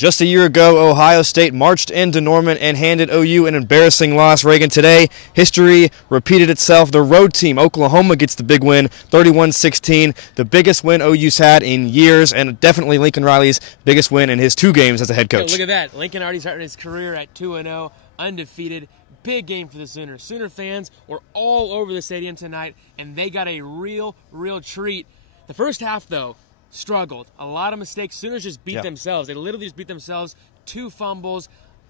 Just a year ago, Ohio State marched into Norman and handed OU an embarrassing loss. Reagan, today, history repeated itself. The road team, Oklahoma, gets the big win, 31-16, the biggest win OU's had in years, and definitely Lincoln Riley's biggest win in his 2 games as a head coach. Yeah, look at that. Lincoln already started his career at 2-0, undefeated. Big game for the Sooners. Sooner fans were all over the stadium tonight, and they got a real treat. The first half, though, struggled. A lot of mistakes. Sooners just beat themselves. They literally just beat themselves. 2 fumbles,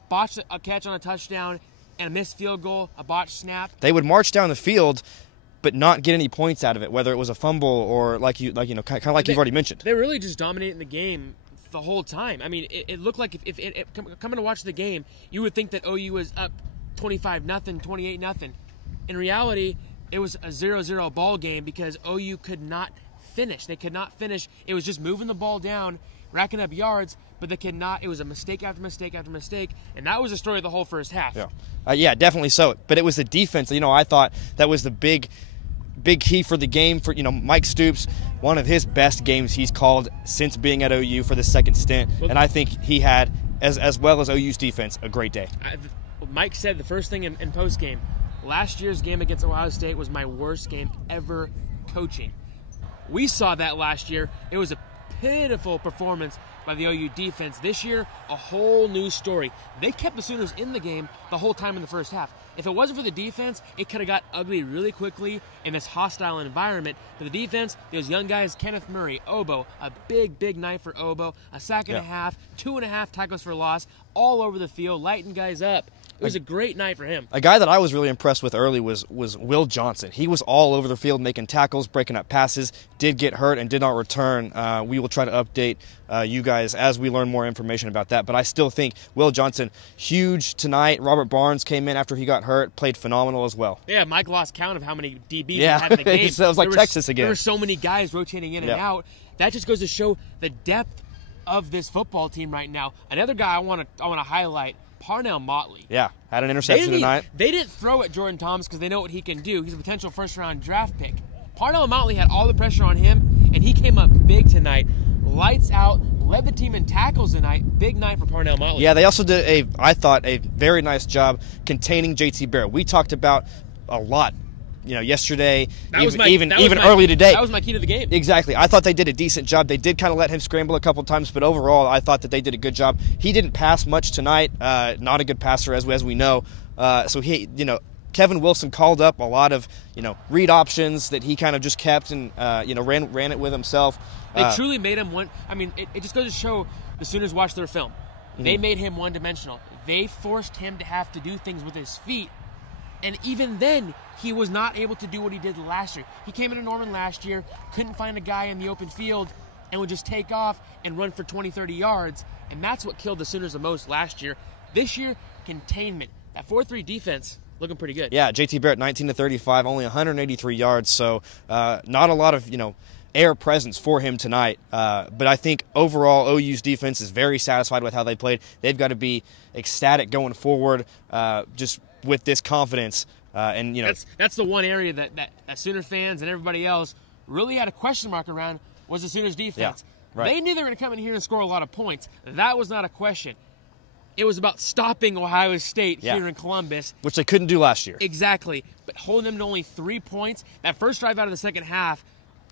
botched a catch on a touchdown, and a missed field goal, a botched snap. They would march down the field but not get any points out of it, whether it was a fumble or like you've already mentioned. They really just dominating the game the whole time. I mean, it looked like if coming to watch the game, you would think that OU was up 25-0, 28-0. In reality, it was a 0-0 ball game because OU could not finish. They could not finish. It was just moving the ball down, racking up yards, but they could not. It was a mistake after mistake after mistake, and that was the story of the whole first half. Yeah, definitely so. But it was the defense. I thought that was the big key for the game. For Mike Stoops, one of his best games he's called since being at OU for the second stint, and I think he had, as well as OU's defense, a great day. Mike said the first thing in post-game, last year's game against Ohio State was my worst game ever coaching. We saw that last year. It was a pitiful performance by the OU defense. This year, a whole new story. They kept the Sooners in the game the whole time in the first half. If it wasn't for the defense, it could have got ugly really quickly in this hostile environment. For the defense, those young guys, Kenneth Murray, Obo, a big night for Obo, a sack and a half, 2.5 tackles for loss, all over the field, lighting guys up. It was a great night for him. A guy that I was really impressed with early was Will Johnson. He was all over the field making tackles, breaking up passes, did get hurt and did not return. We will try to update you guys as we learn more information about that. But I still think Will Johnson, huge tonight. Robert Barnes came in after he got hurt, played phenomenal as well. Yeah, Mike lost count of how many DBs he had in the game. So it was like Texas again. There were so many guys rotating in and out. That just goes to show the depth of this football team right now. Another guy I want to highlight, Parnell Motley. Yeah, had an interception tonight. They didn't throw at Jordan Thomas because they know what he can do. He's a potential first-round draft pick. Parnell Motley had all the pressure on him, and he came up big tonight. Lights out, led the team in tackles tonight. Big night for Parnell Motley. Yeah, they also did, I thought, a very nice job containing JT Barrett. We talked about a lot yesterday, even early today. That was my key to the game. Exactly. I thought they did a decent job. They did kind of let him scramble a couple times, but overall, I thought that they did a good job. He didn't pass much tonight. Not a good passer, as we know. So Kevin Wilson called up a lot of read options that he kind of just kept and ran it with himself. They truly made him one. I mean, it just goes to show the Sooners watched their film. They made him one-dimensional. They forced him to have to do things with his feet. And even then, he was not able to do what he did last year. He came into Norman last year, couldn't find a guy in the open field, and would just take off and run for 20, 30 yards. And that's what killed the Sooners the most last year. This year, containment. That 4-3 defense looking pretty good. Yeah, JT Barrett, 19-35, only 183 yards. So not a lot of, air presence for him tonight. But I think overall OU's defense is very satisfied with how they played. They've got to be ecstatic going forward, just with this confidence. That's the one area that Sooner fans and everybody else really had a question mark around was the Sooners defense. Yeah, right. They knew they were going to come in here and score a lot of points. That was not a question. It was about stopping Ohio State here in Columbus. Which they couldn't do last year. Exactly. But holding them to only 3 points. That first drive out of the second half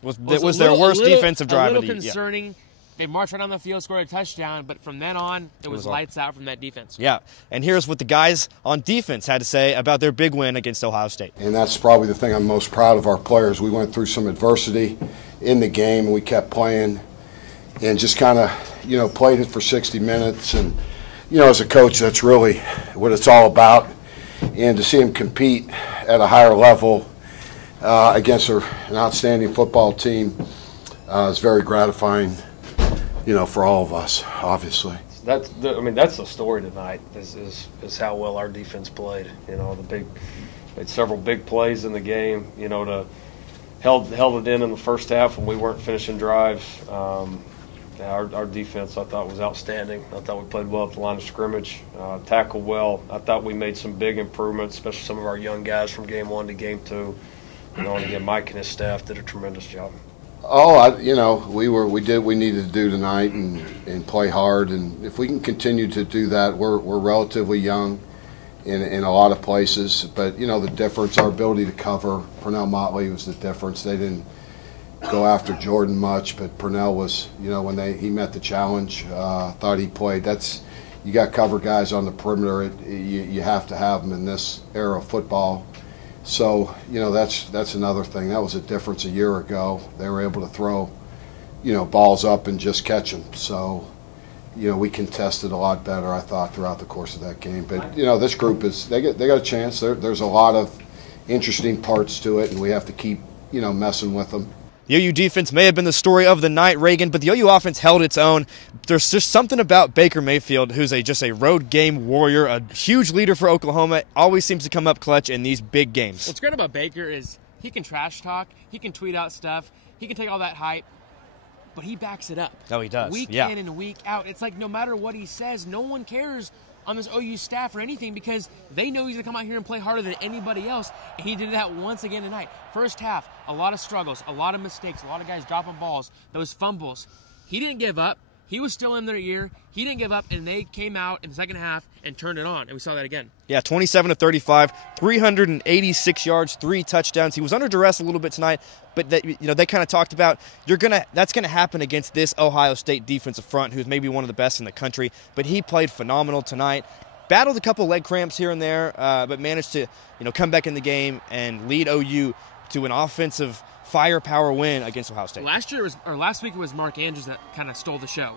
was their worst defensive drive a of little the year. Concerning. They marched right down the field, scored a touchdown, but from then on, it was lights out from that defense. Yeah, and here's what the guys on defense had to say about their big win against Ohio State. And that's probably the thing I'm most proud of our players. We went through some adversity in the game, and we kept playing and just kind of, played it for 60 minutes. And, as a coach, that's really what it's all about. And to see him compete at a higher level against an outstanding football team is very gratifying. For all of us, obviously. That's the story tonight. Is how well our defense played. Made several big plays in the game. To held it in the first half when we weren't finishing drives. Our defense, I thought, was outstanding. I thought we played well at the line of scrimmage, tackled well. I thought we made some big improvements, especially some of our young guys from game 1 to game 2. And again, Mike and his staff did a tremendous job. Oh, we did what we needed to do tonight and play hard. And if we can continue to do that, we're relatively young in a lot of places. But, the difference, our ability to cover, Purnell Motley was the difference. They didn't go after Jordan much, but Purnell was, when he met the challenge, thought he played. You got cover guys on the perimeter. You have to have them in this era of football. So, that's another thing. That was a difference a year ago. They were able to throw, balls up and just catch them. So, we contested a lot better, I thought, throughout the course of that game. But, this group they got a chance. There's a lot of interesting parts to it, and we have to keep, messing with them. The OU defense may have been the story of the night, Reagan, but the OU offense held its own. There's just something about Baker Mayfield, who's just a road game warrior, a huge leader for Oklahoma, always seems to come up clutch in these big games. What's great about Baker is he can trash talk, he can tweet out stuff, he can take all that hype, but he backs it up. Oh, he does. Week in and week out. It's like no matter what he says, no one cares on this OU staff or anything because they know he's going to come out here and play harder than anybody else, and he did that once again tonight. First half, a lot of struggles, a lot of mistakes, a lot of guys dropping balls, those fumbles. He didn't give up. He was still in their ear. He didn't give up, and they came out in the second half and turned it on, and we saw that again. Yeah, 27 to 35, 386 yards, 3 touchdowns. He was under duress a little bit tonight, but they kind of talked about that's gonna happen against this Ohio State defensive front, who's maybe one of the best in the country. But he played phenomenal tonight. Battled a couple leg cramps here and there, but managed to come back in the game and lead OU to an offensive firepower win against Ohio State. Last week it was Mark Andrews that kind of stole the show.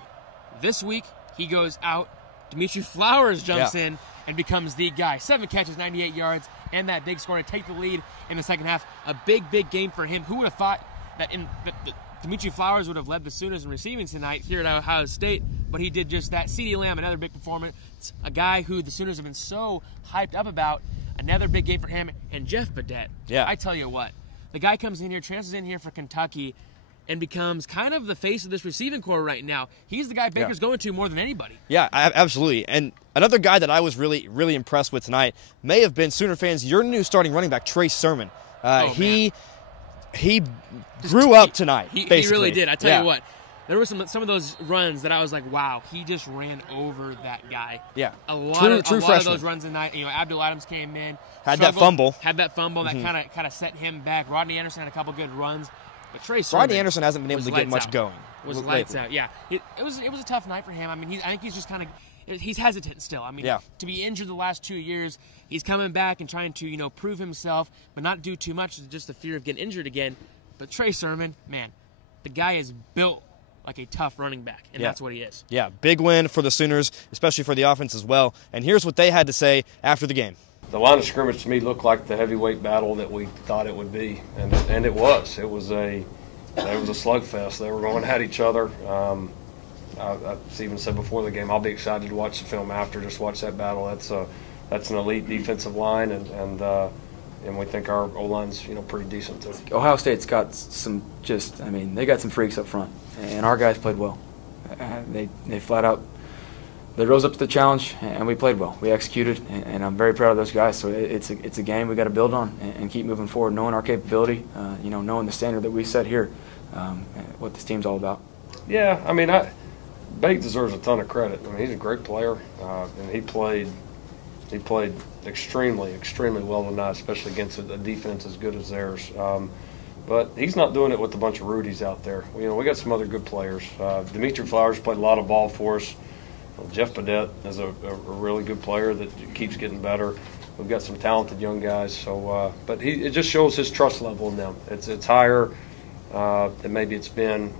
This week he goes out. Dimitri Flowers jumps in and becomes the guy. 7 catches, 98 yards, and that big score to take the lead in the second half. A big game for him. Who would have thought that Dimitri Flowers would have led the Sooners in receiving tonight here at Ohio State, but he did just that. CeeDee Lamb, another big performance. A guy who the Sooners have been so hyped up about. Another big game for him. And Jeff Badette. Yeah. I tell you what. The guy comes in here, transfers in here for Kentucky, and becomes kind of the face of this receiving corps right now. He's the guy Baker's going to more than anybody. Yeah, absolutely. And another guy that I was really, really impressed with tonight may have been, Sooner fans, your new starting running back, Trey Sermon. He grew up tonight, basically. He really did. I tell you what. There were some of those runs that I was like, wow, he just ran over that guy. Yeah. A lot of those runs tonight. Abdul Adams came in. Had that fumble that kind of set him back. Rodney Anderson had a couple good runs. But Trey Sermon Rodney Anderson hasn't been able to get much going. Was lights out, yeah. It was a tough night for him. I mean, I think he's just kind of he's hesitant still. I mean, to be injured the last 2 years, he's coming back and trying to prove himself, but not do too much. Just the fear of getting injured again. But Trey Sermon, man, the guy is built like a tough running back, and that's what he is. Yeah, big win for the Sooners, especially for the offense as well. And here's what they had to say after the game. The line of scrimmage to me looked like the heavyweight battle that we thought it would be, and it was. It was a slugfest. They were going at each other. I even said before the game, I'll be excited to watch the film after. Just watch that battle. That's an elite defensive line, and we think our O-line's pretty decent too. Ohio State's got some they got some freaks up front, and our guys played well. They flat out they rose up to the challenge, and we played well. We executed, and I'm very proud of those guys. So it's a game we got to build on and keep moving forward, knowing our capability, knowing the standard that we set here, what this team's all about. Yeah, I mean, Bake deserves a ton of credit. I mean, he's a great player, and he played extremely well tonight, especially against a defense as good as theirs. But he's not doing it with a bunch of Rudies out there. We got some other good players. Dimitri Flowers played a lot of ball for us. Jeff Badette is a really good player that keeps getting better. We've got some talented young guys. So, but it just shows his trust level in them. It's higher than maybe it's been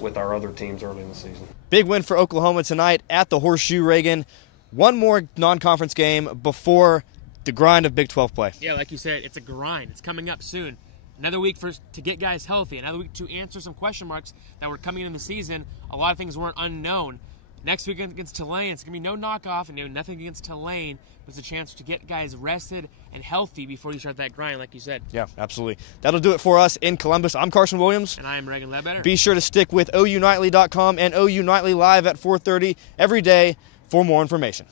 with our other teams early in the season. Big win for Oklahoma tonight at the Horseshoe, Reagan. One more non-conference game before the grind of Big 12 play. Yeah, like you said, it's a grind. It's coming up soon. Another week to get guys healthy. Another week to answer some question marks that were coming in the season. A lot of things weren't unknown. Next week against Tulane, it's going to be no knockoff and nothing against Tulane. But it's a chance to get guys rested and healthy before you start that grind, like you said. Yeah, absolutely. That'll do it for us in Columbus. I'm Carson Williams. And I am Reagan Ledbetter. Be sure to stick with OUNightly.com and OU Nightly Live at 4:30 every day for more information.